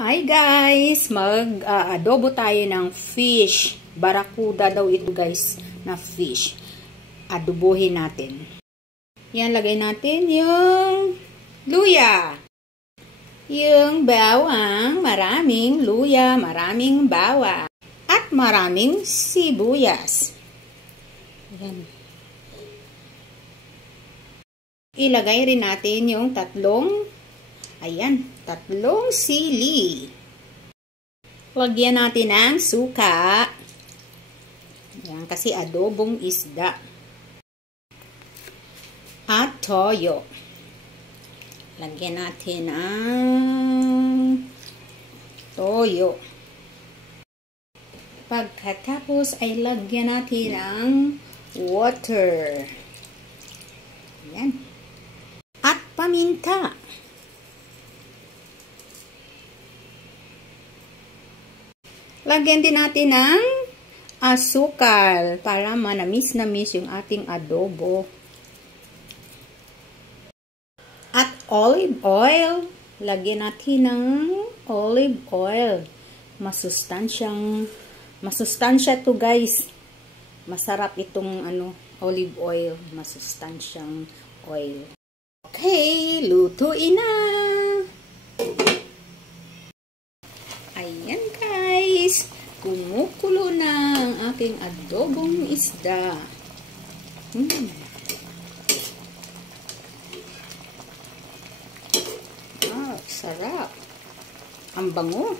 Hi guys! Mag-adobo tayo ng fish. Barakuda daw ito guys na fish. Adobohin natin. Yan, lagay natin yung luya. Yung bawang, maraming luya, maraming bawang. At maraming sibuyas. Yan. Ilagay rin natin yung tatlong sili. Lagyan natin ng suka. Yan, kasi adobong isda. At toyo. Lagyan natin ang toyo. Pagkatapos ay lagyan natin ang water. Yan. At paminta. Lagyan din natin ng asukal para manamis-namis yung ating adobo. At olive oil. Lagyan natin ng olive oil. Masustansya to guys. Masarap itong olive oil. Masustansyang oil. Okay, lutuin na. Ayan guys, kumukulo na ang aking adobong isda. Sarap. Ang bango.